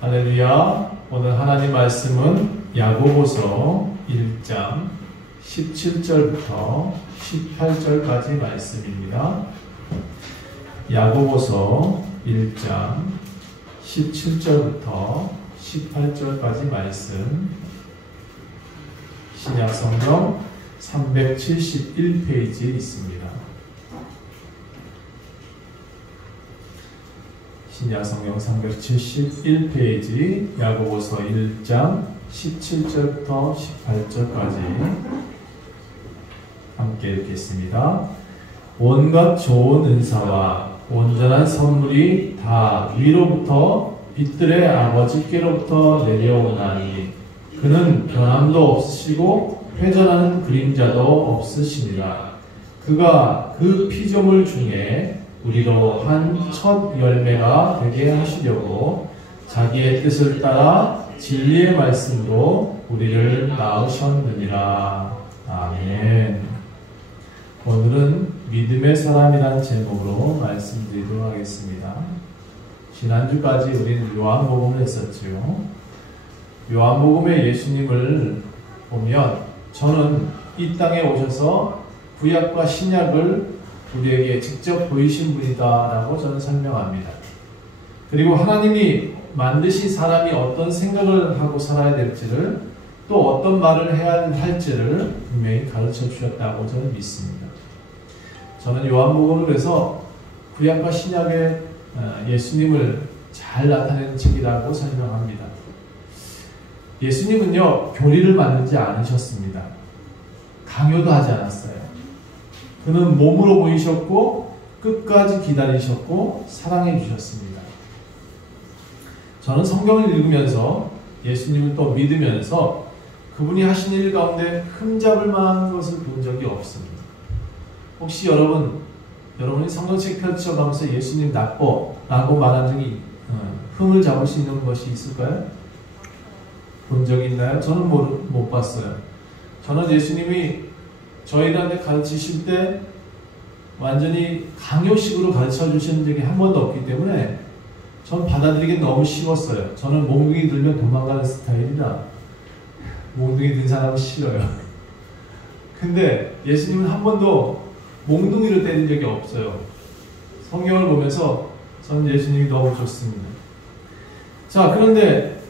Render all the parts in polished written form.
할렐루야. 오늘 하나님 말씀은 야고보서 1장 17절부터 18절까지 말씀입니다. 야고보서 1장 17절부터 18절까지 말씀, 신약성경 371페이지에 있습니다. 신약성경 371페이지 야고보서 1장 17절부터 18절까지 함께 읽겠습니다. 온갖 좋은 은사와 온전한 선물이 다 위로부터 빛들의 아버지께로부터 내려오나니 그는 변함도 없으시고 회전하는 그림자도 없으시니라. 그가 그 피조물 중에 우리로 한 첫 열매가 되게 하시려고 자기의 뜻을 따라 진리의 말씀으로 우리를 낳으셨느니라. 아멘. 오늘은 믿음의 사람이란 제목으로 말씀드리도록 하겠습니다. 지난주까지 우리는 요한복음을 했었지요. 요한복음의 예수님을 보면 저는 이 땅에 오셔서 구약과 신약을 우리에게 직접 보이신 분이다 라고 저는 설명합니다. 그리고 하나님이 만드신 사람이 어떤 생각을 하고 살아야 될지를, 또 어떤 말을 해야 할지를 분명히 가르쳐 주셨다고 저는 믿습니다. 저는 요한복음을 해서 구약과 신약의 예수님을 잘 나타내는 책이라고 설명합니다. 예수님은요, 교리를 만들지 않으셨습니다. 강요도 하지 않았어요. 그는 몸으로 보이셨고 끝까지 기다리셨고 사랑해 주셨습니다. 저는 성경을 읽으면서 예수님을 또 믿으면서 그분이 하신 일 가운데 흠잡을 만한 것을 본 적이 없습니다. 혹시 여러분이 성경책 펼쳐가면서 예수님 나빠 라고 말한 적이 흠을 잡을 수 있는 것이 있을까요? 본 적이 있나요? 저는 못 봤어요. 저는 예수님이 저희들한테 가르치실 때 완전히 강요식으로 가르쳐 주시는 적이 한 번도 없기 때문에 전 받아들이기 너무 쉬웠어요. 저는 몽둥이 들면 도망가는 스타일이라 몽둥이 든 사람은 싫어요. 근데 예수님은 한 번도 몽둥이로 때린 적이 없어요. 성경을 보면서 저는 예수님이 너무 좋습니다. 자, 그런데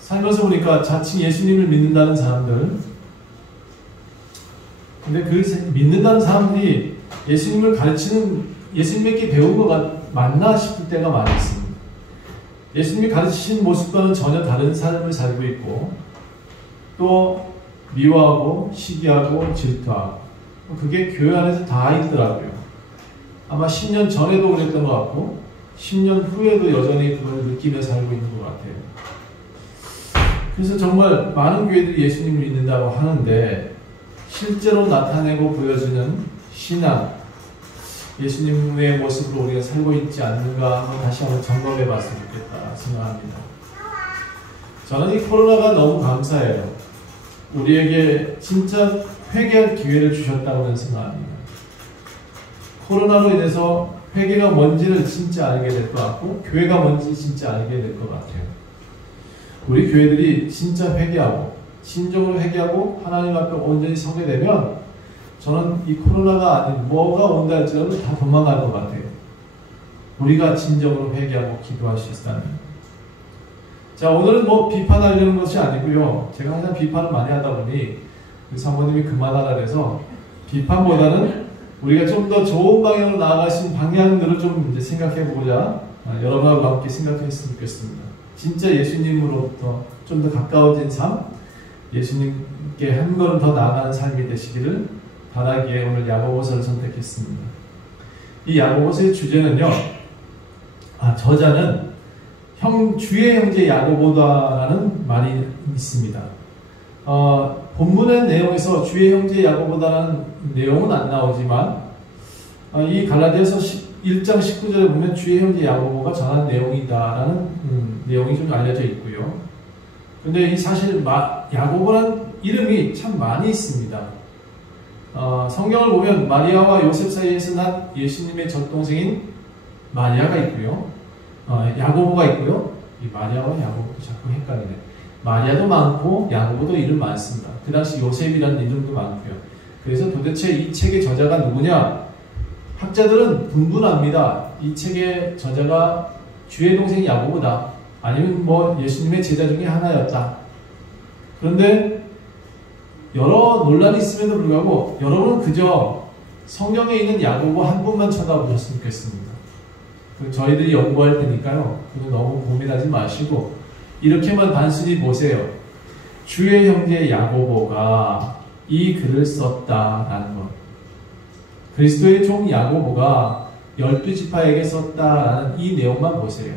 살면서 보니까 자칭 예수님을 믿는다는 사람들, 근데 그 믿는다는 사람들이 예수님을 가르치는, 예수님에게 배운 거 맞나 싶을 때가 많이 있습니다. 예수님이 가르치신 모습과는 전혀 다른 삶을 살고 있고, 또 미워하고 시기하고 질투하고, 그게 교회 안에서 다 있더라고요. 아마 10년 전에도 그랬던 것 같고 10년 후에도 여전히 그걸 느끼며 살고 있는 것 같아요. 그래서 정말 많은 교회들이 예수님을 믿는다고 하는데 실제로 나타내고 보여주는 신앙, 예수님의 모습으로 우리가 살고 있지 않는가 한번 다시 한번 점검해 봤으면 좋겠다 생각합니다. 저는 이 코로나가 너무 감사해요. 우리에게 진짜 회개할 기회를 주셨다고 생각합니다. 코로나로 인해서 회개가 뭔지를 진짜 알게 될 것 같고 교회가 뭔지 진짜 알게 될 것 같아요. 우리 교회들이 진짜 회개하고 진정으로 회개하고 하나님 앞에 온전히 서게 되면 저는 이 코로나가 아닌 뭐가 온다 할지라도 다 도망갈 것 같아요. 우리가 진정으로 회개하고 기도할 수 있다면. 자, 오늘은 뭐 비판하려는 것이 아니고요. 제가 항상 비판을 많이 하다 보니 사모님이 그만하라 그래서 비판보다는 우리가 좀 더 좋은 방향으로 나아가신 방향들을 좀 이제 생각해보고자 여러분과 함께 생각했으면 좋겠습니다. 진짜 예수님으로부터 좀 더 가까워진 삶, 예수님께 한 걸음 더 나아가는 삶이 되시기를 바라기에 오늘 야고보서를 선택했습니다. 이 야고보서의 주제는요, 저자는 주의 형제 야고보다라는 말이 있습니다. 본문의 내용에서 주의 형제 야고보다라는 내용은 안 나오지만 이 갈라디아서 1장 19절에 보면 주의 형제 야고보가 전한 내용이다라는 내용이 좀 알려져 있고요. 근데 이 사실 야고보라는 이름이 참 많이 있습니다. 성경을 보면 마리아와 요셉 사이에서 난 예수님의 젖동생인 마리아가 있고요. 야고보가 있고요. 이 마리아와 야고보도 자꾸 헷갈리네. 마리아도 많고 야고보도 이름 많습니다. 그 당시 요셉이라는 이름도 많고요. 그래서 도대체 이 책의 저자가 누구냐? 학자들은 분분합니다. 이 책의 저자가 주의 동생 야고보다, 아니면 뭐 예수님의 제자 중에 하나였다. 그런데 여러 논란이 있음에도 불구하고 여러분은 그저 성경에 있는 야고보 한 분만 쳐다보셨으면 좋겠습니다. 저희들이 연구할 테니까요, 그거 너무 고민하지 마시고 이렇게만 단순히 보세요. 주의 형제 야고보가 이 글을 썼다라는 것, 그리스도의 종 야고보가 12지파에게 썼다라는 이 내용만 보세요.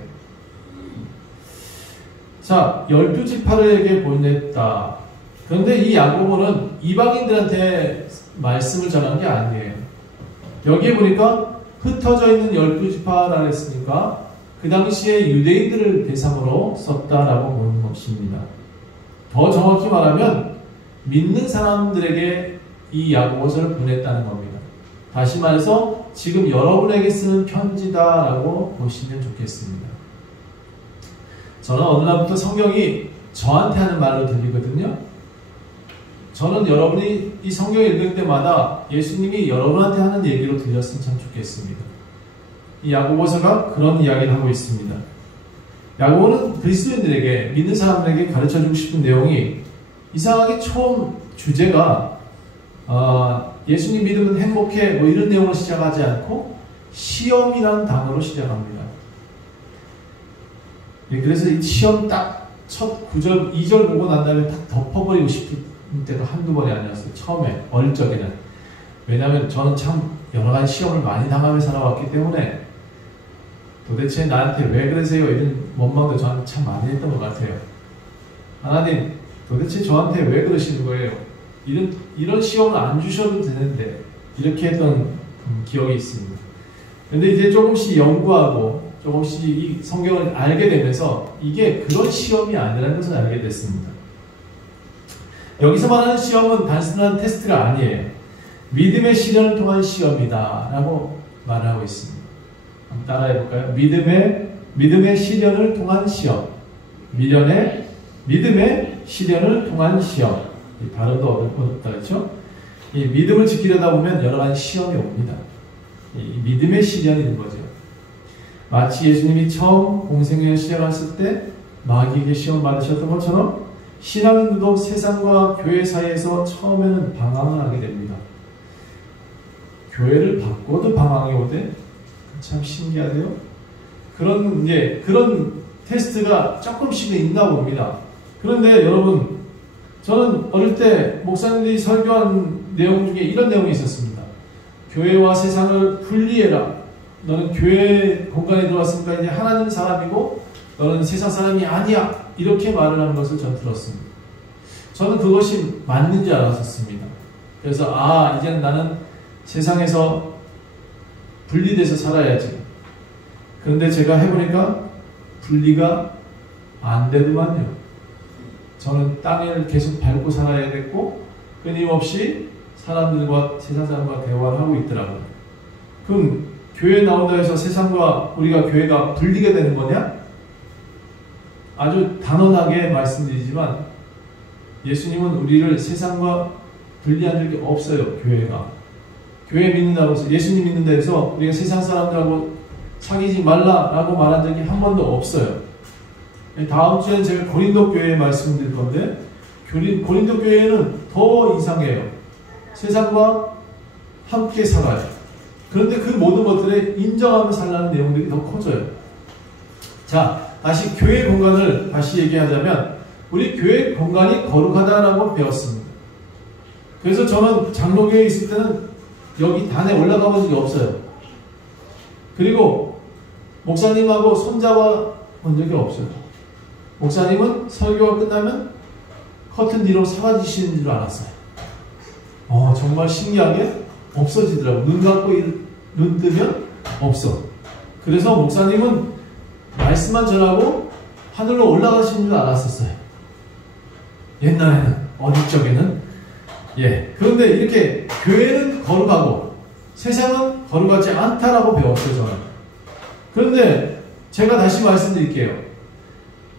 자, 12지파에게 보냈다. 그런데 이 야고보는 이방인들한테 말씀을 전한 게 아니에요. 여기에 보니까 흩어져 있는 12지파라 했으니까 그 당시에 유대인들을 대상으로 썼다라고 보는 것입니다. 더 정확히 말하면 믿는 사람들에게 이 야고보서를 보냈다는 겁니다. 다시 말해서 지금 여러분에게 쓰는 편지다라고 보시면 좋겠습니다. 저는 어느 날부터 성경이 저한테 하는 말로 들리거든요. 저는 여러분이 이 성경을 읽을 때마다 예수님이 여러분한테 하는 얘기로 들렸으면 참 좋겠습니다. 이 야고보서가 그런 이야기를 하고 있습니다. 야고보는 그리스도인들에게, 믿는 사람들에게 가르쳐주고 싶은 내용이 이상하게 처음 주제가 예수님 믿으면 행복해 뭐 이런 내용으로 시작하지 않고 시험이라는 단어로 시작합니다. 그래서 이 시험 딱 첫 9절, 2절 보고 난 다음에 딱 덮어버리고 싶을 때도 한두 번이 아니었어요. 처음에, 어릴 적에는. 왜냐하면 저는 참 여러 가지 시험을 많이 당하며 살아왔기 때문에 도대체 나한테 왜 그러세요? 이런 원망도 저한테 참 많이 했던 것 같아요. 하나님, 도대체 저한테 왜 그러시는 거예요? 이런 시험을 안 주셔도 되는데, 이렇게 했던 기억이 있습니다. 근데 이제 조금씩 연구하고 조금씩 이 성경을 알게 되면서 이게 그런 시험이 아니라는 것을 알게 됐습니다. 여기서 말하는 시험은 단순한 테스트가 아니에요. 믿음의 시련을 통한 시험이다 라고 말하고 있습니다. 한번 따라해 볼까요? 믿음의 시련을 통한 시험. 믿음의 시련을 통한 시험. 이 발음도 어렵다 그렇죠? 이 믿음을 지키려다 보면 여러 가지 시험이 옵니다. 이 믿음의 시련이 있는 거죠. 마치 예수님이 처음 공생애를 시작했을 때 마귀에게 시험 받으셨던 것처럼 신앙인도 세상과 교회 사이에서 처음에는 방황을 하게 됩니다. 교회를 바꿔도 방황이 오대? 참 신기하대요. 그런 테스트가 조금씩은 있나 봅니다. 그런데 여러분, 저는 어릴 때 목사님들이 설교한 내용 중에 이런 내용이 있었습니다. 교회와 세상을 분리해라. 너는 교회 공간에 들어왔으니까 이제 하나님 사람이고 너는 세상 사람이 아니야. 이렇게 말을 하는 것을 전 들었습니다. 저는 그것이 맞는 줄 알았었습니다. 그래서 이제는 나는 세상에서 분리돼서 살아야지. 그런데 제가 해보니까 분리가 안 되더만요. 저는 땅을 계속 밟고 살아야 됐고 끊임없이 사람들과 세상 사람과 대화를 하고 있더라고요. 그럼 교회에 나온다 해서 세상과 우리가 교회가 분리게 되는 거냐? 아주 단언하게 말씀드리지만 예수님은 우리를 세상과 분리한 적이 없어요. 교회 믿는다고 해서, 예수님 믿는다 해서 우리가 세상 사람들하고 사귀지 말라라고 말한 적이 한 번도 없어요. 다음 주에는 제가 고린도 교회에 말씀드릴 건데 고린도 교회는 더 이상해요. 세상과 함께 살아요. 그런데 그 모든 것들에 인정하며 살라는 내용들이 더 커져요. 자, 다시 교회 공간을 다시 얘기하자면 우리 교회 공간이 거룩하다라고 배웠습니다. 그래서 저는 장로교회에 있을 때는 여기 단에 올라가 본 적이 없어요. 그리고 목사님하고 손잡아 본 적이 없어요. 목사님은 설교가 끝나면 커튼 뒤로 사라지시는 줄 알았어요. 정말 신기하게 없어지더라고요. 눈 감고 눈 뜨면 없어. 그래서 목사님은 말씀만 전하고 하늘로 올라가시는 줄 알았었어요. 옛날에는, 어릴 적에는. 그런데 이렇게 교회는 거룩하고 세상은 거룩하지 않다라고 배웠어요, 저는. 그런데 제가 다시 말씀드릴게요.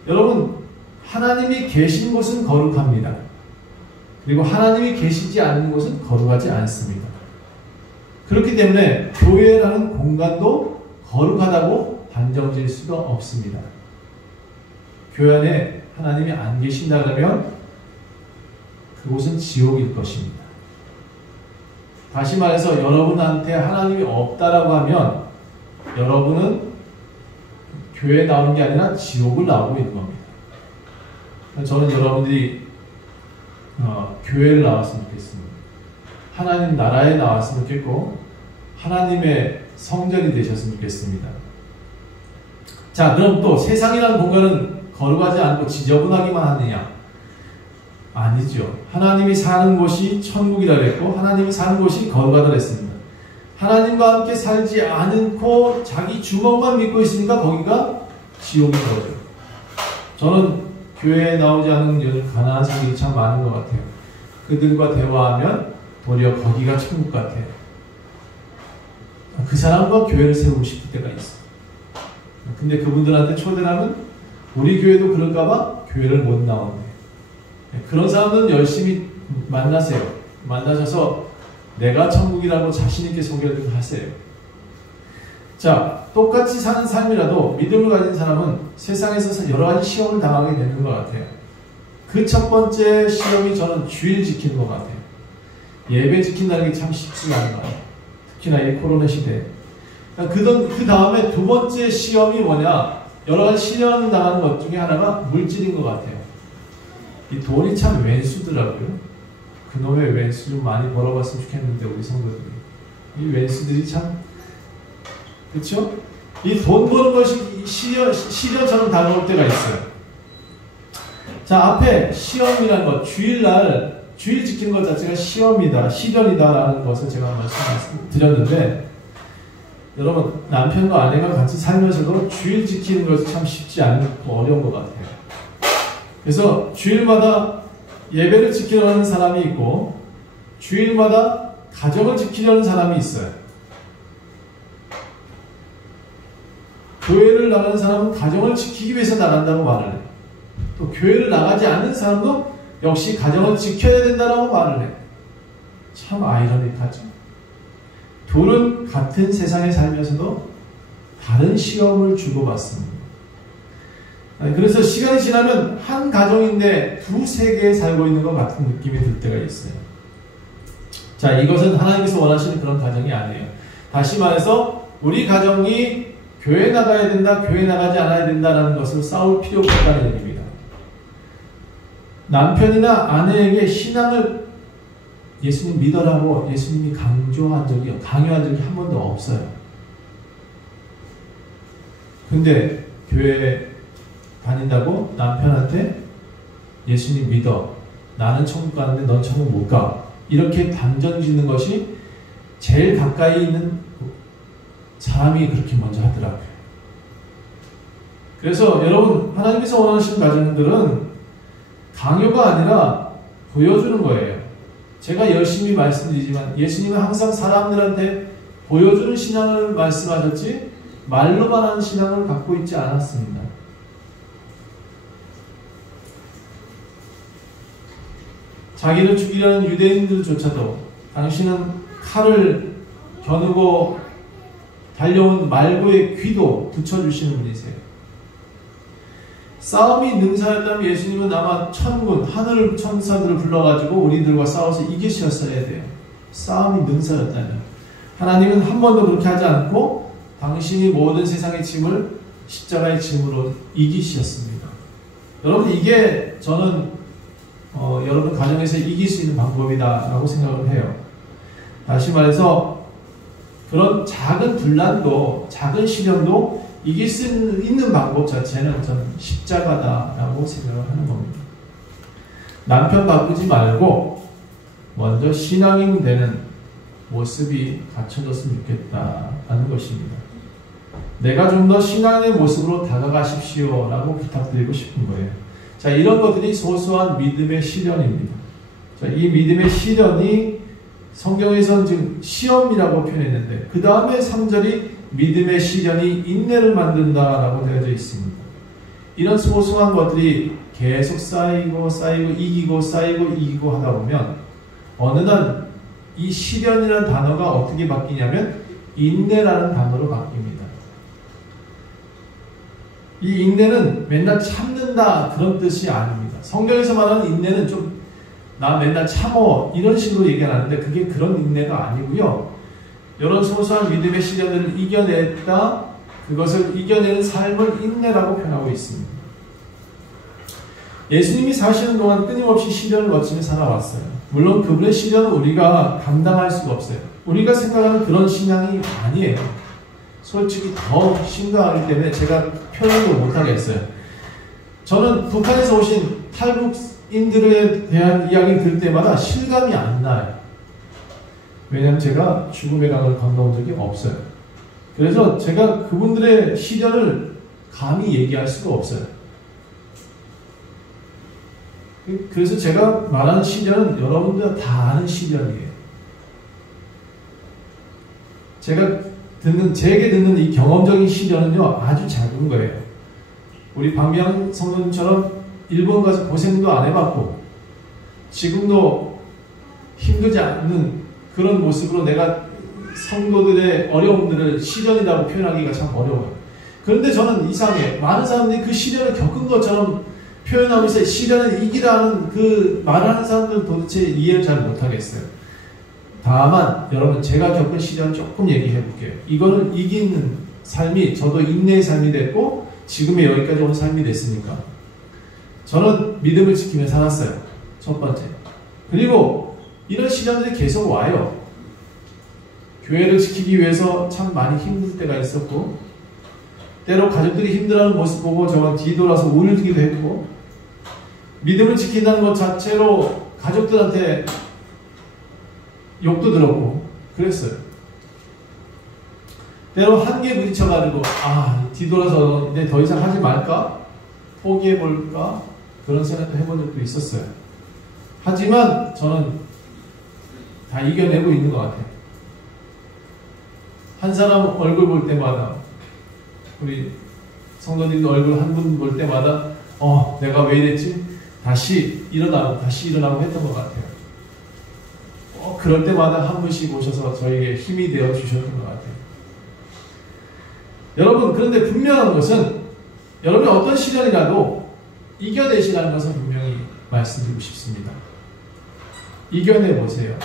여러분, 하나님이 계신 곳은 거룩합니다. 그리고 하나님이 계시지 않는 곳은 거룩하지 않습니다. 그렇기 때문에 교회라는 공간도 거룩하다고 단정지을 수가 없습니다. 교회 안에 하나님이 안 계신다 그러면 그곳은 지옥일 것입니다. 다시 말해서 여러분한테 하나님이 없다라고 하면 여러분은 교회에 나오는 게 아니라 지옥을 나오고 있는 겁니다. 저는 여러분들이 교회를 나왔으면 좋겠습니다. 하나님 나라에 나왔으면 좋겠고 하나님의 성전이 되셨으면 좋겠습니다. 자, 그럼 또 세상이라는 공간은 거룩하지 않고 지저분하기만 하느냐? 아니죠. 하나님이 사는 곳이 천국이라 그랬고 하나님이 사는 곳이 거룩하다 그랬습니다. 하나님과 함께 살지 않고 자기 주먹만 믿고 있으니까 거기가 지옥인 거죠. 저는 교회에 나오지 않는 가난한 사람들이 참 많은 것 같아요. 그들과 대화하면 도리어 거기가 천국 같아요. 그 사람과 교회를 세우고 싶을 때가 있어요. 근데 그분들한테 초대하면 우리 교회도 그럴까봐 교회를 못 나오네. 그런 사람들은 열심히 만나세요. 만나셔서 내가 천국이라고 자신있게 소개를 좀 하세요. 자, 똑같이 사는 삶이라도 믿음을 가진 사람은 세상에서 여러 가지 시험을 당하게 되는 것 같아요. 그 첫 번째 시험이 저는 주일 지키는 것 같아요. 예배 지킨다는 게 참 쉽지 않은 것 같아요. 특히나 이 코로나 시대에. 그 다음에 두 번째 시험이 뭐냐? 여러 가지 시련 당하는 것 중에 하나가 물질인 것 같아요. 이 돈이 참 왼수더라고요. 그놈의 왼수 좀 많이 벌어봤으면 좋겠는데 우리 성도들이. 이 왼수들이 참, 그렇죠? 이 돈 버는 것이 시련처럼 다가올 때가 있어요. 자, 앞에 시험이라는 것, 주일날 주일 지키는 것 자체가 시험이다, 시련이다라는 것을 제가 말씀드렸는데, 여러분, 남편과 아내가 같이 살면서도 주일 지키는 것이 참 쉽지 않고 어려운 것 같아요. 그래서 주일마다 예배를 지키려는 사람이 있고 주일마다 가정을 지키려는 사람이 있어요. 교회를 나가는 사람은 가정을 지키기 위해서 나간다고 말을 해요. 또 교회를 나가지 않는 사람도 역시 가정을 지켜야 된다고 말을 해요. 참 아이러니하죠. 둘은 같은 세상에 살면서도 다른 시험을 주고받습니다. 그래서 시간이 지나면 한 가정인데 두 세계에 살고 있는 것 같은 느낌이 들 때가 있어요. 자, 이것은 하나님께서 원하시는 그런 가정이 아니에요. 다시 말해서 우리 가정이 교회 나가야 된다, 교회 나가지 않아야 된다는 것을 싸울 필요가 없다는 얘기입니다. 남편이나 아내에게 신앙을 예수님 믿어라고 예수님이 강요한 적이 한 번도 없어요. 근데 교회에 다닌다고 남편한테 예수님 믿어, 나는 천국 가는데 넌 천국 못 가, 이렇게 단정 짓는 것이 제일 가까이 있는 사람이 그렇게 먼저 하더라고요. 그래서 여러분, 하나님께서 원하시는 가정들은 강요가 아니라 보여주는 거예요. 제가 열심히 말씀드리지만 예수님은 항상 사람들한테 보여주는 신앙을 말씀하셨지 말로만 하는 신앙을 갖고 있지 않았습니다. 자기를 죽이려는 유대인들조차도 당신은 칼을 겨누고 달려온 말고의 귀도 붙여주시는 분이세요. 싸움이 능사였다면 예수님은 아마 천군, 하늘 천사들을 불러가지고 우리들과 싸워서 이기셨어야 돼요. 싸움이 능사였다면. 하나님은 한 번도 그렇게 하지 않고 당신이 모든 세상의 짐을 십자가의 짐으로 이기셨습니다. 여러분, 이게 저는 여러분 가정에서 이길 수 있는 방법이다라고 생각을 해요. 다시 말해서 그런 작은 분란도, 작은 시련도 이길 수 있는 방법 자체는 저는 십자가다라고 생각을 하는 겁니다. 남편 바꾸지 말고 먼저 신앙인 되는 모습이 갖춰졌으면 좋겠다라는 것입니다. 내가 좀 더 신앙의 모습으로 다가가십시오 라고 부탁드리고 싶은 거예요. 자, 이런 것들이 소소한 믿음의 시련입니다. 자, 이 믿음의 시련이 성경에서는 지금 시험이라고 표현했는데 그 다음에 3절이 믿음의 시련이 인내를 만든다라고 되어져 있습니다. 이런 소소한 것들이 계속 쌓이고 이기고 쌓이고 이기고 하다 보면 어느 날 이 시련이라는 단어가 어떻게 바뀌냐면 인내라는 단어로 바뀝니다. 이 인내는 맨날 참는다 그런 뜻이 아닙니다. 성경에서 말하는 인내는 좀 나 맨날 참어 이런 식으로 얘기하는데 그게 그런 인내가 아니고요. 이런 소소한 믿음의 시련을 이겨냈다, 그것을 이겨내는 삶을 인내라고 표현하고 있습니다. 예수님이 사시는 동안 끊임없이 시련을 거치며 살아왔어요. 물론 그분의 시련은 우리가 감당할 수가 없어요. 우리가 생각하는 그런 신앙이 아니에요. 솔직히 더 심각하기 때문에 제가 표현도 못하겠어요. 저는 북한에서 오신 탈북인들에 대한 이야기를 들을 때마다 실감이 안 나요. 왜냐하면 제가 죽음의 강을 건너온 적이 없어요. 그래서 제가 그분들의 시련을 감히 얘기할 수가 없어요. 그래서 제가 말하는 시련은 여러분들 다 아는 시련이에요. 제게 듣는 이 경험적인 시련은요, 아주 작은 거예요. 우리 박미양 성도님처럼 일본 가서 고생도 안 해봤고, 지금도 힘들지 않는 그런 모습으로 내가 성도들의 어려움들을 시련이라고 표현하기가 참 어려워요. 그런데 저는 이상해. 많은 사람들이 그 시련을 겪은 것처럼 표현하면서 시련을 이기라는 그 말하는 사람들은 도대체 이해를 잘 못하겠어요. 다만 여러분 제가 겪은 시련을 조금 얘기해 볼게요. 이거는 이기는 삶이 저도 인내의 삶이 됐고 지금의 여기까지 온 삶이 됐으니까 저는 믿음을 지키며 살았어요. 첫 번째. 그리고 이런 시련들이 계속 와요. 교회를 지키기 위해서 참 많이 힘들 때가 있었고 때로 가족들이 힘들어하는 모습 보고 저는 뒤돌아서 울기도 했고 믿음을 지킨다는 것 자체로 가족들한테 욕도 들었고 그랬어요. 때로 한계에 부딪혀가지고 뒤돌아서 이제 더 이상 하지 말까? 포기해볼까? 그런 생각도 해본 적도 있었어요. 하지만 저는 다 이겨내고 있는 것 같아요. 한 사람 얼굴 볼 때마다 우리 성도님도 얼굴 한 분 볼 때마다 내가 왜 이랬지? 다시 일어나고 했던 것 같아요. 그럴 때마다 한 분씩 오셔서 저에게 힘이 되어 주셨던 것 같아요. 여러분, 그런데 분명한 것은 여러분이 어떤 시련이라도 이겨내시라는 것은 분명히 말씀드리고 싶습니다. 이겨내보세요.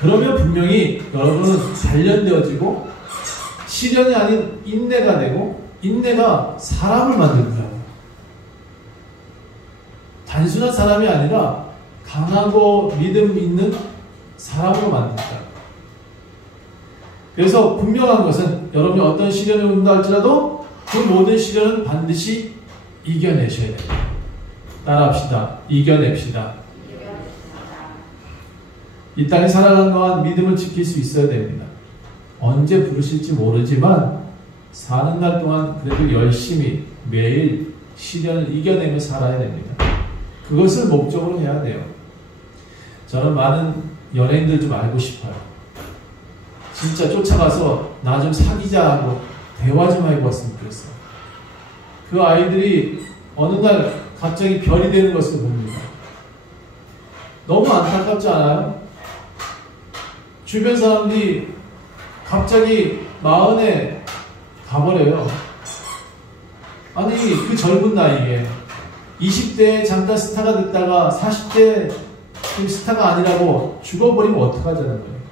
그러면 분명히 여러분은 단련되어지고 시련이 아닌 인내가 되고 인내가 사람을 만듭니다. 단순한 사람이 아니라 강하고 믿음 있는 사람으로 만든다. 그래서 분명한 것은 여러분이 어떤 시련이 온다 할지라도 그 모든 시련은 반드시 이겨내셔야 됩니다. 따라합시다. 이겨냅시다. 이 땅에 살아가는 동안 믿음을 지킬 수 있어야 됩니다. 언제 부르실지 모르지만 사는 날 동안 그래도 열심히 매일 시련을 이겨내며 살아야 됩니다. 그것을 목적으로 해야 돼요. 저는 많은 연예인들 좀 알고 싶어요. 진짜 쫓아가서 나 좀 사귀자 하고 대화 좀 해보았으면 좋겠어요. 그 아이들이 어느 날 갑자기 별이 되는 것을 봅니다. 너무 안타깝지 않아요? 주변 사람들이 갑자기 마흔에 가버려요. 아니 그 젊은 나이에 20대에 잠깐 스타가 됐다가 40대 스타가 아니라고 죽어버리면 어떡하자는 거예요.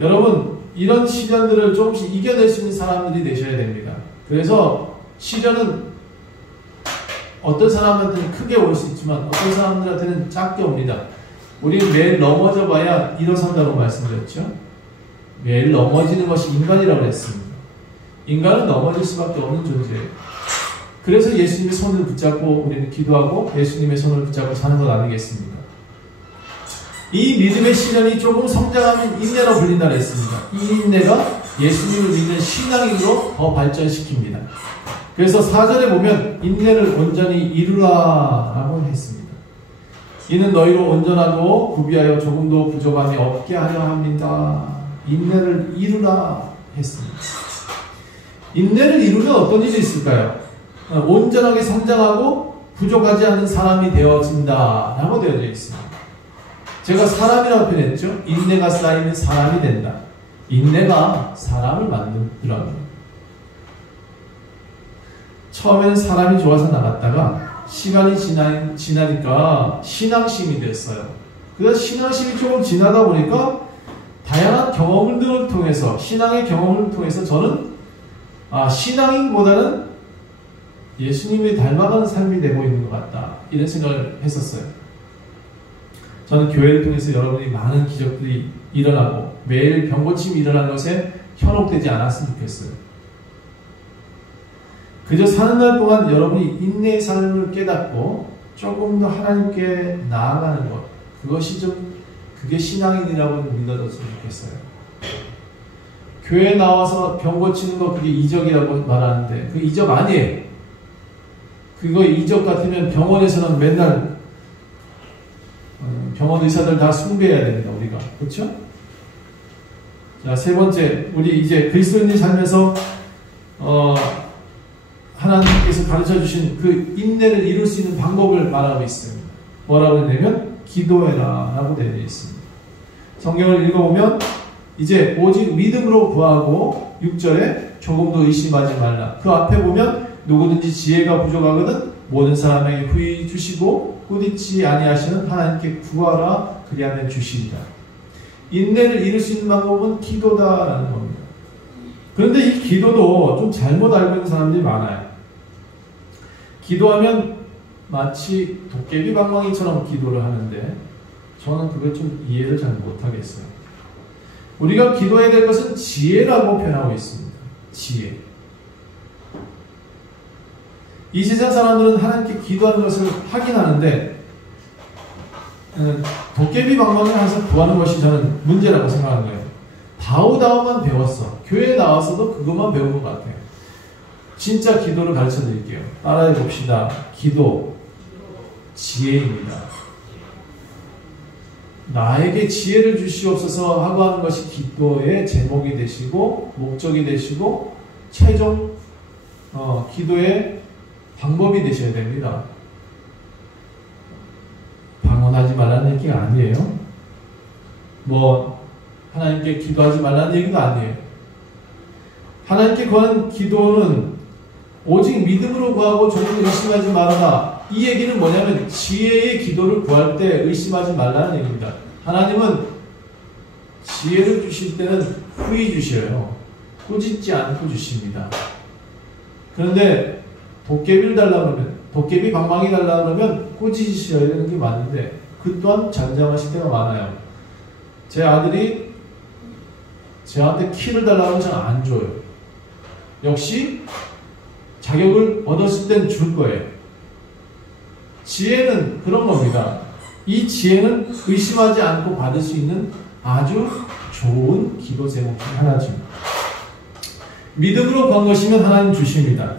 여러분 이런 시련들을 조금씩 이겨낼 수 있는 사람들이 되셔야 됩니다. 그래서 시련은 어떤 사람한테는 크게 올 수 있지만 어떤 사람들한테는 작게 옵니다. 우리는 매일 넘어져 봐야 일어선다고 말씀드렸죠. 매일 넘어지는 것이 인간이라고 했습니다. 인간은 넘어질 수밖에 없는 존재예요. 그래서 예수님의 손을 붙잡고 우리는 기도하고 예수님의 손을 붙잡고 사는 것 아니겠습니까? 이 믿음의 시련이 조금 성장하면 인내로 불린다고 했습니다. 이 인내가 예수님을 믿는 신앙인으로 더 발전시킵니다. 그래서 4절에 보면 인내를 온전히 이루라 라고 했습니다. 이는 너희로 온전하고 구비하여 조금도 부족함이 없게 하려 합니다. 인내를 이루라 했습니다. 인내를 이루면 어떤 일이 있을까요? 온전하게 성장하고 부족하지 않은 사람이 되어진다 라고 되어져 있습니다. 제가 사람이라고 표현했죠. 인내가 쌓이면 사람이 된다. 인내가 사람을 만들더라고요. 처음에는 사람이 좋아서 나갔다가 시간이 지나니까 신앙심이 됐어요. 그래서 신앙심이 조금 지나다 보니까 다양한 경험들을 통해서, 신앙의 경험을 통해서 저는 신앙인보다는 예수님이 닮아가는 삶이 되고 있는 것 같다, 이런 생각을 했었어요. 저는 교회를 통해서 여러분이 많은 기적들이 일어나고 매일 병고침이 일어나는 것에 현혹되지 않았으면 좋겠어요. 그저 사는 날 동안 여러분이 인내의 삶을 깨닫고 조금 더 하나님께 나아가는 것, 그게 신앙인이라고 믿어졌으면 좋겠어요. 교회에 나와서 병 고치는 거, 그게 이적이라고 말하는데 그 이적 아니에요. 그거 이적 같으면 병원에서는 맨날 병원 의사들 다 숭배해야 됩니다, 우리가. 그렇죠? 자, 세 번째, 우리 이제 그리스도인이 살면서 하나님께서 가르쳐 주신 그 인내를 이룰 수 있는 방법을 말하고 있습니다. 뭐라고 했냐면 기도해라 라고 되어 있습니다. 성경을 읽어보면 이제 오직 믿음으로 구하고 6절에 조금도 의심하지 말라. 그 앞에 보면 누구든지 지혜가 부족하거든 모든 사람에게 후히 주시고 꾸짖지 아니하시는 하나님께 구하라 그리하면 주시리라. 인내를 이룰 수 있는 방법은 기도다라는 겁니다. 그런데 이 기도도 좀 잘못 알고 있는 사람들이 많아요. 기도하면 마치 도깨비 방망이처럼 기도를 하는데 저는 그걸 좀 이해를 잘 못하겠어요. 우리가 기도해야 될 것은 지혜라고 표현하고 있습니다. 지혜. 이 세상 사람들은 하나님께 기도하는 것을 하긴 하는데 도깨비 방망이를 해서 구하는 것이 저는 문제라고 생각하는 거예요. 다우다우만 배웠어. 교회에 나와서도 그것만 배운 것 같아요. 진짜 기도를 가르쳐 드릴게요. 따라해 봅시다. 기도, 지혜입니다. 나에게 지혜를 주시옵소서 하고 하는 것이 기도의 제목이 되시고 목적이 되시고 최종 기도의 방법이 되셔야 됩니다. 방언하지 말라는 얘기가 아니에요. 하나님께 기도하지 말라는 얘기도 아니에요. 하나님께 구하는 기도는 오직 믿음으로 구하고 조금 의심하지 말아라. 이 얘기는 뭐냐면 지혜의 기도를 구할 때 의심하지 말라는 얘기입니다. 하나님은 지혜를 주실 때는 후히 주셔요. 꾸짖지 않고 주십니다. 그런데 도깨비를 달라고 그러면, 도깨비 방망이 달라고 그러면 꾸짖으셔야 되는 게 맞는데 그 또한 잠잠하실 때가 많아요. 제 아들이 저한테 키를 달라고 하면 저는 안 줘요. 역시 자격을 얻었을 땐 줄 거예요. 지혜는 그런 겁니다. 이 지혜는 의심하지 않고 받을 수 있는 아주 좋은 기도 제목 중 하나죠. 믿음으로 구한 것이면 하나님 주십니다.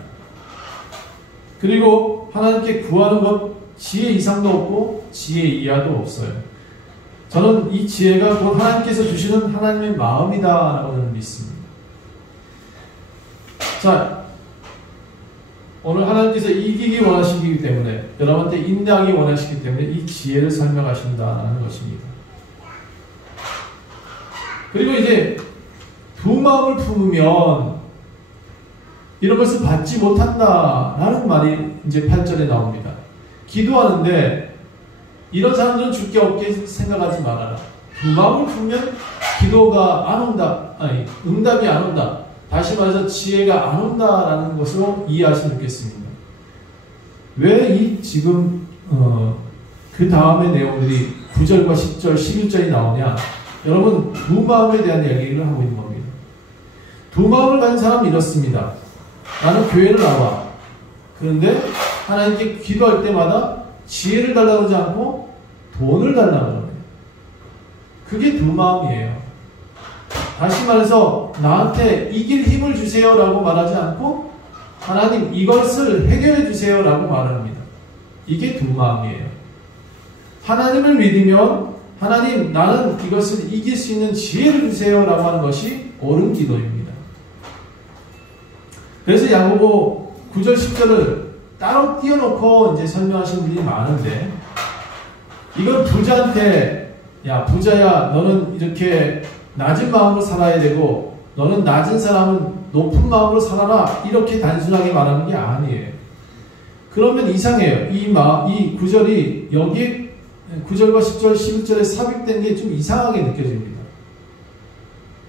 그리고 하나님께 구하는 것 지혜 이상도 없고 지혜 이하도 없어요. 저는 이 지혜가 곧 하나님께서 주시는 하나님의 마음이다라고 저는 믿습니다. 자, 오늘 하나님께서 이기기 원하시기 때문에, 여러분한테 인내하기 원하시기 때문에 이 지혜를 설명하신다는 것입니다. 그리고 이제 두 마음을 품으면 이런 것을 받지 못한다라는 말이 이제 8절에 나옵니다. 기도하는데 이런 사람들은 줄 게 없게 생각하지 말아라. 두 마음을 품으면 기도가 안 온다, 응답이 안 온다. 다시 말해서 지혜가 안 온다라는 것으로 이해하시면 좋겠습니다. 왜 지금 그 다음의 내용들이 9절과 10절, 11절이 나오냐? 여러분, 두 마음에 대한 이야기를 하고 있는 겁니다. 두 마음을 가진 사람은 이렇습니다. 나는 교회를 나와. 그런데 하나님께 기도할 때마다 지혜를 달라고 하지 않고 돈을 달라고 합니다. 그게 두 마음이에요. 다시 말해서 나한테 이길 힘을 주세요 라고 말하지 않고 하나님 이것을 해결해 주세요 라고 말합니다. 이게 두 마음이에요. 하나님을 믿으면 하나님 나는 이것을 이길 수 있는 지혜를 주세요 라고 하는 것이 옳은 기도입니다. 그래서 야고보 9절, 10절을 따로 띄워놓고 이제 설명하시는 분이 많은데, 이건 부자한테, 야, 부자야, 너는 이렇게 낮은 마음으로 살아야 되고, 너는 낮은 사람은 높은 마음으로 살아라. 이렇게 단순하게 말하는 게 아니에요. 그러면 이상해요. 이 구절이 여기 9절과 10절, 11절에 삽입된 게 좀 이상하게 느껴집니다.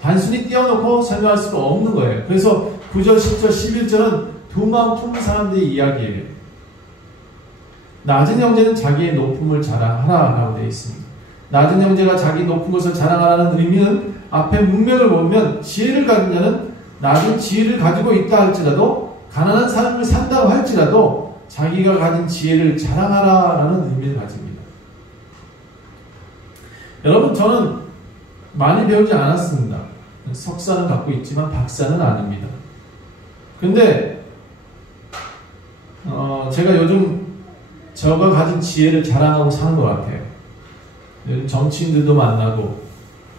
단순히 띄워놓고 설명할 수가 없는 거예요. 그래서 9절, 10절, 11절은 두 마음 품은 사람들의 이야기예요. 낮은 형제는 자기의 높음을 자랑하라라고 되어 있습니다. 낮은 형제가 자기 높은 것을 자랑하라는 의미는 앞에 문맥을 보면 지혜를 가진 자는 낮은 지혜를 가지고 있다 할지라도 가난한 삶을 산다고 할지라도 자기가 가진 지혜를 자랑하라라는 의미를 가집니다. 여러분, 저는 많이 배우지 않았습니다. 석사는 갖고 있지만 박사는 아닙니다. 근데 제가 요즘 저가 가진 지혜를 자랑하고 사는 것 같아요. 요즘 정치인들도 만나고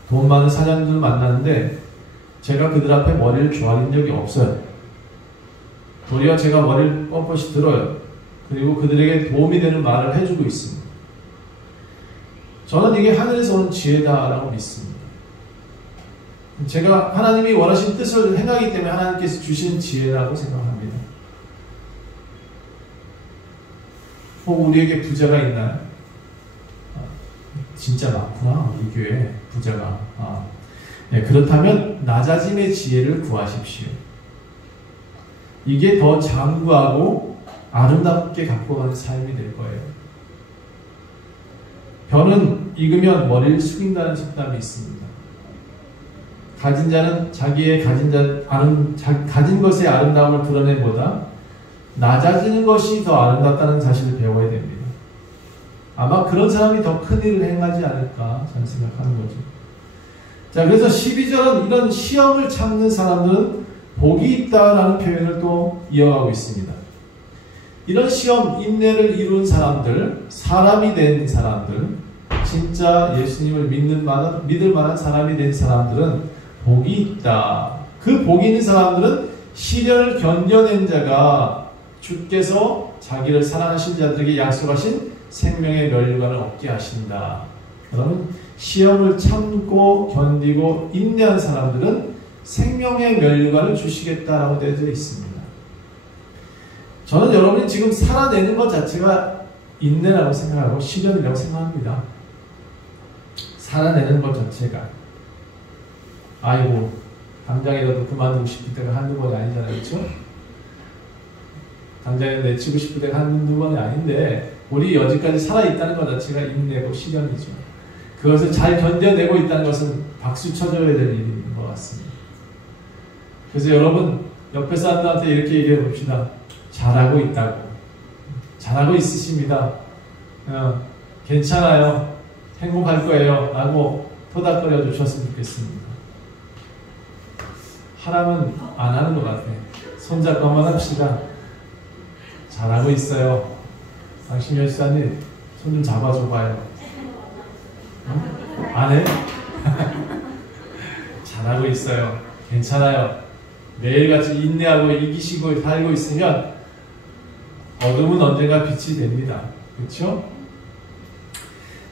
돈 많은 사장님들도 만나는데 제가 그들 앞에 머리를 조아린 적이 없어요. 도리어 제가 머리를 뻣뻣이 들어요. 그리고 그들에게 도움이 되는 말을 해주고 있습니다. 저는 이게 하늘에서 오는 지혜다라고 믿습니다. 제가 하나님이 원하신 뜻을 행하기 때문에 하나님께서 주신 지혜라고 생각합니다. 혹 우리에게 부자가 있나요? 진짜 많구나, 우리 교회에 부자가. 네, 그렇다면 낮아짐의 지혜를 구하십시오. 이게 더 장구하고 아름답게 갖고 가는 삶이 될 거예요. 벼는 익으면 머리를 숙인다는 속담이 있습니다. 가진 자는 자기의 가진 것의 아름다움을 드러내보다 낮아지는 것이 더 아름답다는 사실을 배워야 됩니다. 아마 그런 사람이 더 큰 일을 행하지 않을까 저는 생각하는 거죠. 자, 그래서 12절은 이런 시험을 참는 사람들은 복이 있다라는 표현을 또 이어가고 있습니다. 이런 시험, 인내를 이룬 사람들, 사람이 된 사람들, 진짜 예수님을 믿을 만한 사람이 된 사람들은 복이 있다. 그 복이 있는 사람들은 시련을 견뎌낸 자가 주께서 자기를 사랑하신 자들에게 약속하신 생명의 면류관을 얻게 하신다. 여러분, 시험을 참고 견디고 인내한 사람들은 생명의 면류관을 주시겠다라고 되어 있습니다. 저는 여러분이 지금 살아내는 것 자체가 인내라고 생각하고 시련이라고 생각합니다. 살아내는 것 자체가. 아이고, 당장이라도 그만두고 싶을 때가 한두 번이 아니잖아요. 그렇죠? 당장에 내치고 싶을 때가 한두 번이 아닌데 우리 여지까지 살아있다는 것 자체가 인내고 시련이죠. 그것을 잘 견뎌내고 있다는 것은 박수 쳐줘야 될 일인 것 같습니다. 그래서 여러분, 옆에 사람들한테 이렇게 얘기해 봅시다. 잘하고 있다고. 잘하고 있으십니다. 괜찮아요. 행복할 거예요. 라고 토닥거려 주셨으면 좋겠습니다. 하라면 안 하는 것 같아. 손잡고 한번 합시다. 잘하고 있어요. 당신 열사님 손 좀 잡아줘봐요. 안 해? 잘하고 있어요. 괜찮아요. 매일같이 인내하고 이기시고 살고 있으면 어둠은 언젠가 빛이 됩니다. 그렇죠?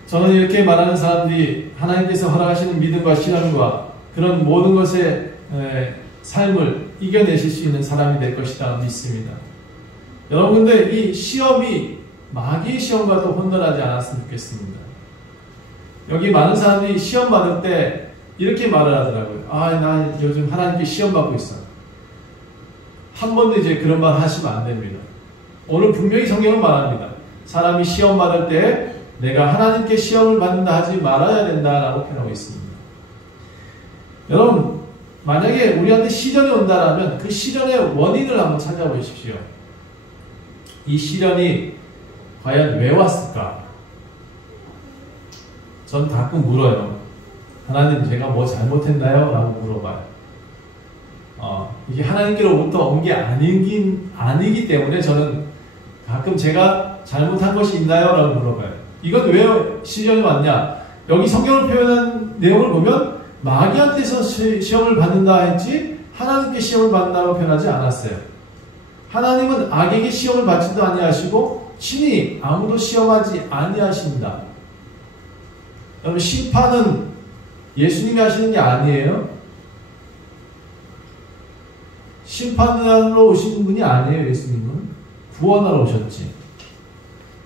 저는 이렇게 말하는 사람들이 하나님께서 허락하시는 믿음과 신앙과 그런 모든 것의 삶을 이겨내실 수 있는 사람이 될 것이다 믿습니다. 여러분, 근데 이 시험이 마귀의 시험과도 혼돈하지 않았으면 좋겠습니다. 여기 많은 사람들이 시험 받을 때 이렇게 말을 하더라고요. 나 요즘 하나님께 시험 받고 있어. 한 번도 이제 그런 말 하시면 안 됩니다. 오늘 분명히 성경은 말합니다. 사람이 시험 받을 때 내가 하나님께 시험을 받는다 하지 말아야 된다라고 표현하고 있습니다. 여러분, 만약에 우리한테 시련이 온다라면 그 시련의 원인을 한번 찾아보십시오. 이 시련이 과연 왜 왔을까? 전 가끔 물어요. 하나님, 제가 뭐 잘못했나요? 라고 물어봐요. 이게 하나님께로부터 온 게 아니기 때문에 저는 가끔 제가 잘못한 것이 있나요? 라고 물어봐요. 이건 왜 시련이 왔냐? 여기 성경을 표현한 내용을 보면 마귀한테서 시험을 받는다 했지 하나님께 시험을 받는다고 표현하지 않았어요. 하나님은 악에게 시험을 받지도 아니하시고 친히 아무도 시험하지 아니하신다. 여러분, 심판은 예수님이 하시는 게 아니에요. 심판하러 오신 분이 아니에요. 예수님은 구원하러 오셨지.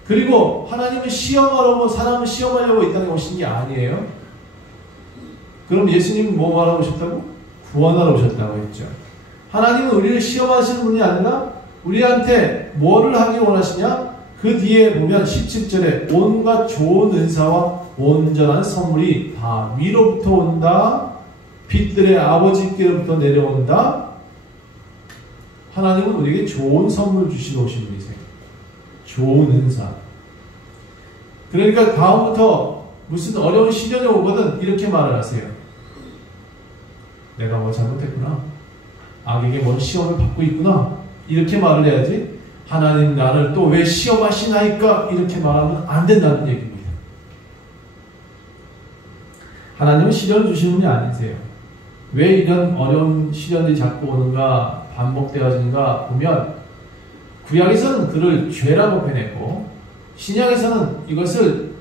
그리고 하나님은 시험하려고, 사람을 시험하려고 이 땅에 오신 게 아니에요. 그럼 예수님은 뭐 하러 오셨다고? 구원하러 오셨다고 했죠. 하나님은 우리를 시험하시는 분이 아니라 우리한테 뭐를 하기 원하시냐? 그 뒤에 보면 17절에 온갖 좋은 은사와 온전한 선물이 다 위로부터 온다. 빛들의 아버지께로부터 내려온다. 하나님은 우리에게 좋은 선물 주시러 오신 분이세요. 좋은 은사. 그러니까 다음부터 무슨 어려운 시련이 오거든 이렇게 말을 하세요. 내가 뭐 잘못했구나. 악에게 뭔 시험을 받고 있구나. 이렇게 말을 해야지. 하나님 나를 또 왜 시험하시나이까? 이렇게 말하면 안 된다는 얘기입니다. 하나님은 시련을 주시는 분이 아니세요. 왜 이런 어려운 시련이 자꾸 오는가, 반복되어지는가 보면 구약에서는 그를 죄라고 표현했고 신약에서는 이것을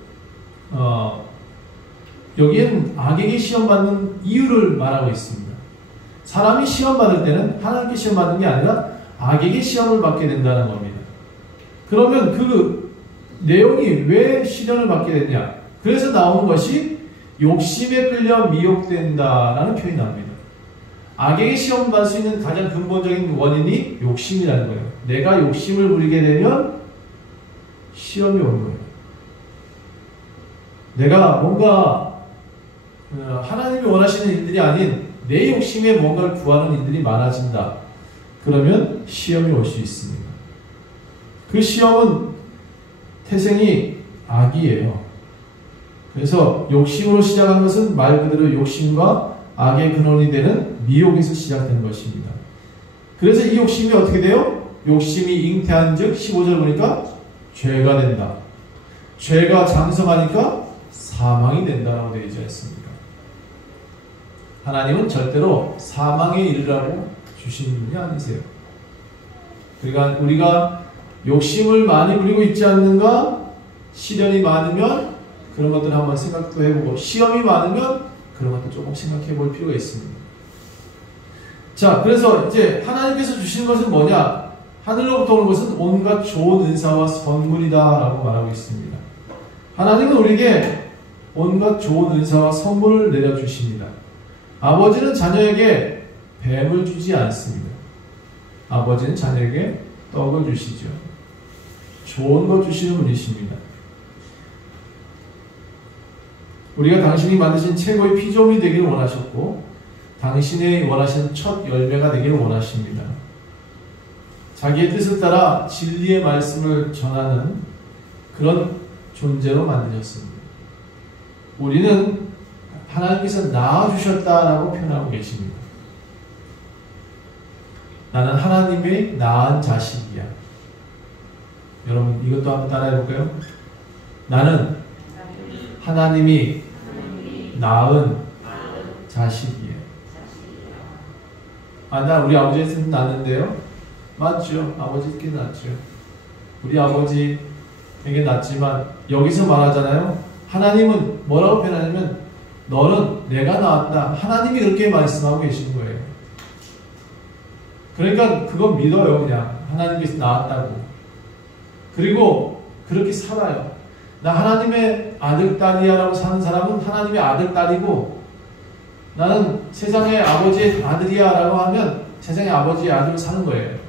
여기에는 악에게 시험받는 이유를 말하고 있습니다. 사람이 시험받을 때는 하나님께 시험받는 게 아니라 악에게 시험을 받게 된다는 겁니다. 그러면 그 내용이 왜 시련을 받게 되냐? 그래서 나오는 것이 욕심에 끌려 미혹된다라는 표현이 나옵니다. 악에게 시험받을 수 있는 가장 근본적인 원인이 욕심이라는 거예요. 내가 욕심을 부리게 되면 시험이 오는 거예요. 내가 뭔가 하나님이 원하시는 일들이 아닌 내 욕심에 뭔가를 구하는 일들이 많아진다. 그러면 시험이 올 수 있습니다. 그 시험은 태생이 악이에요. 그래서 욕심으로 시작한 것은 말 그대로 욕심과 악의 근원이 되는 미혹에서 시작되는 것입니다. 그래서 이 욕심이 어떻게 돼요? 욕심이 잉태한 즉 15절 보니까 죄가 된다. 죄가 장성하니까 사망이 된다라고 되어 있지 않습니까? 하나님은 절대로 사망에 이르라고 주신 분이 아니세요. 그러니까 우리가 욕심을 많이 부리고 있지 않는가? 시련이 많으면 그런 것들 한번 생각도 해보고 시험이 많으면 그런 것도 조금 생각해 볼 필요가 있습니다. 자, 그래서 이제 하나님께서 주시는 것은 뭐냐? 하늘로부터 오는 것은 온갖 좋은 은사와 선물이다 라고 말하고 있습니다. 하나님은 우리에게 온갖 좋은 은사와 선물을 내려주십니다. 아버지는 자녀에게 뱀을 주지 않습니다. 아버지는 자녀에게 떡을 주시죠. 좋은 것 주시는 분이십니다. 우리가 당신이 만드신 최고의 피조물이 되기를 원하셨고 당신이 원하시는 첫 열매가 되기를 원하십니다. 자기의 뜻을 따라 진리의 말씀을 전하는 그런 존재로 만드셨습니다. 우리는 하나님께서 낳아주셨다라고 표현하고 계십니다. 나는 하나님의 낳은 자식이야. 여러분 이것도 한번 따라해볼까요? 나는 하나님이 낳은 자식이에요. 나 우리 아버지한테 낳았는데요? 맞죠. 아버지께 낳았죠. 우리 아버지에게 낳았지만 여기서 말하잖아요. 하나님은 뭐라고 표현하냐면 너는 내가 낳았다. 하나님이 그렇게 말씀하고 계시는 거예요. 그러니까 그건 믿어요. 그냥 하나님께서 낳았다고. 그리고 그렇게 살아요. 나 하나님의 아들, 딸이야 라고 사는 사람은 하나님의 아들, 딸이고 나는 세상의 아버지의 아들이야 라고 하면 세상의 아버지의 아들로 사는 거예요.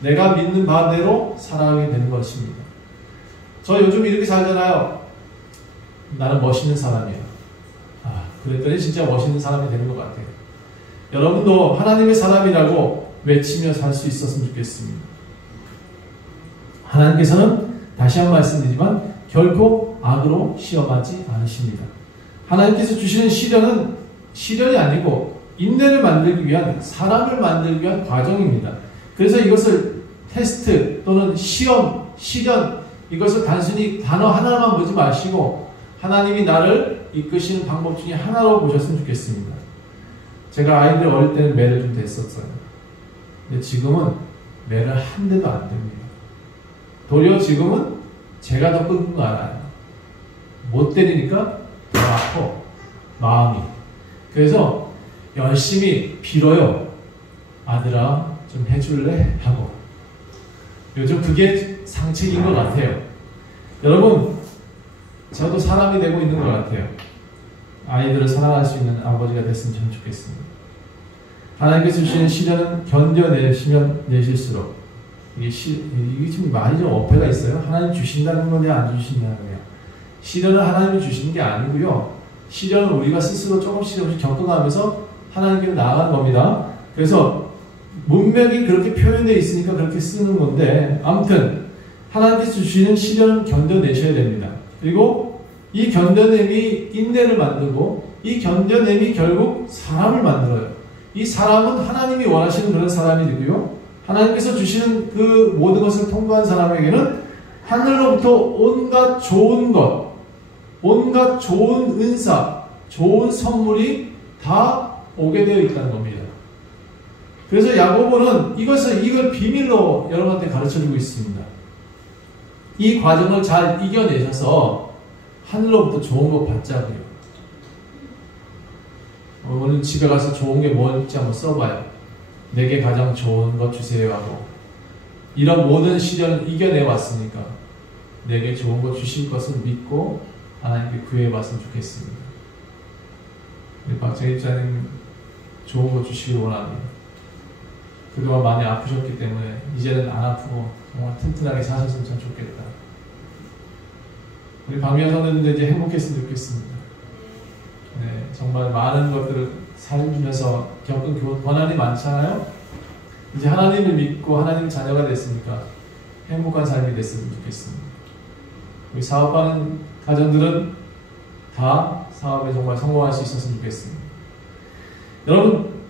내가 믿는 바대로 살아가게 되는 것입니다. 저 요즘 이렇게 살잖아요. 나는 멋있는 사람이야. 그랬더니 진짜 멋있는 사람이 되는 것 같아요. 여러분도 하나님의 사람이라고 외치며 살 수 있었으면 좋겠습니다. 하나님께서는 다시 한 번 말씀드리지만 결코 악으로 시험하지 않으십니다. 하나님께서 주시는 시련은 시련이 아니고 인내를 만들기 위한, 사람을 만들기 위한 과정입니다. 그래서 이것을 테스트 또는 시험, 시련, 이것을 단순히 단어 하나만 보지 마시고 하나님이 나를 이끄시는 방법 중에 하나로 보셨으면 좋겠습니다. 제가 아이들 어릴 때는 매를 좀 댔었어요. 근데 지금은 매를 한 대도 안 됩니다. 도리어 지금은 제가 더 끊는 거 알아요. 못 때리니까 더 아파, 마음이. 그래서 열심히 빌어요. 아들아, 좀 해줄래? 하고. 요즘 그게 상책인 것 같아요. 여러분, 저도 사람이 되고 있는 것 같아요. 아이들을 사랑할 수 있는 아버지가 됐으면 참 좋겠습니다. 하나님께서 주시는 시련은 견뎌내시면 내실수록, 이게 지금 많이 좀 어폐가 있어요. 하나님 주신다는 거냐, 안 주신다는 거냐. 시련은 하나님이 주시는 게 아니고요. 시련은 우리가 스스로 조금씩 겪어가면서 하나님께로 나아가는 겁니다. 그래서 문맥이 그렇게 표현되어 있으니까 그렇게 쓰는 건데, 아무튼 하나님께서 주시는 시련은 견뎌내셔야 됩니다. 그리고 이 견뎌냄이 인내를 만들고, 이 견뎌냄이 결국 사람을 만들어요. 이 사람은 하나님이 원하시는 그런 사람이 되고요. 하나님께서 주시는 그 모든 것을 통과한 사람에게는 하늘로부터 온갖 좋은 것, 온갖 좋은 은사, 좋은 선물이 다 오게 되어 있다는 겁니다. 그래서 야고보는 이걸 비밀로 여러분한테 가르쳐주고 있습니다. 이 과정을 잘 이겨내셔서 하늘로부터 좋은 거 받자고요. 오늘 집에 가서 좋은 게 뭔지 한번 써봐요. 내게 가장 좋은 것 주세요 하고, 이런 모든 시련을 이겨내왔으니까 내게 좋은 것 주실 것을 믿고 하나님께 구해봤으면 좋겠습니다. 박정희 집사님 좋은 것 주시길 원합니다. 그동안 많이 아프셨기 때문에 이제는 안 아프고 정말 튼튼하게 사셨으면 참 좋겠다. 우리 박미연 선생님도 이제 행복했으면 좋겠습니다. 네, 정말 많은 것들을 살면서 겪은 고난이 많잖아요. 이제 하나님을 믿고 하나님의 자녀가 됐으니까 행복한 삶이 됐으면 좋겠습니다. 우리 사업하는 가정들은 다 사업에 정말 성공할 수 있었으면 좋겠습니다. 여러분,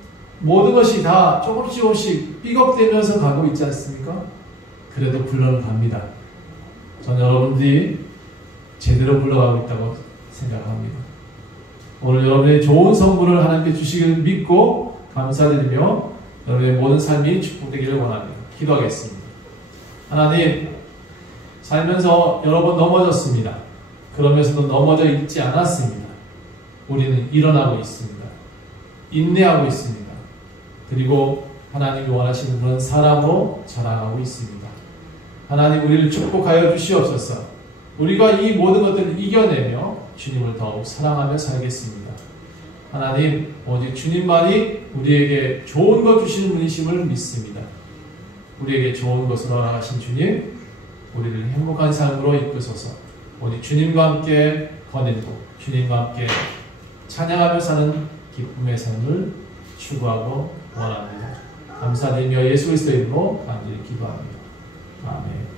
모든 것이 다 조금씩 삐걱대면서 가고 있지 않습니까? 그래도 굴러는 갑니다. 저는 여러분들이 제대로 굴러가고 있다고 생각합니다. 오늘 여러분의 좋은 선물을 하나님께 주시길 믿고 감사드리며 여러분의 모든 삶이 축복되기를 원합니다. 기도하겠습니다. 하나님, 살면서 여러 번 넘어졌습니다. 그러면서도 넘어져 있지 않았습니다. 우리는 일어나고 있습니다. 인내하고 있습니다. 그리고 하나님이 원하시는 그런 사람으로 자라가고 있습니다. 하나님, 우리를 축복하여 주시옵소서. 우리가 이 모든 것들을 이겨내며 주님을 더욱 사랑하며 살겠습니다. 하나님, 오직 주님만이 우리에게 좋은 것 주시는 분이심을 믿습니다. 우리에게 좋은 것을 허락하신 주님, 우리를 행복한 삶으로 이끄소서. 오직 주님과 함께 거닐고 주님과 함께 찬양하며 사는 기쁨의 삶을 추구하고 원합니다. 감사드리며 예수 그리스도의 이름으로 간절히 기도합니다. 아멘.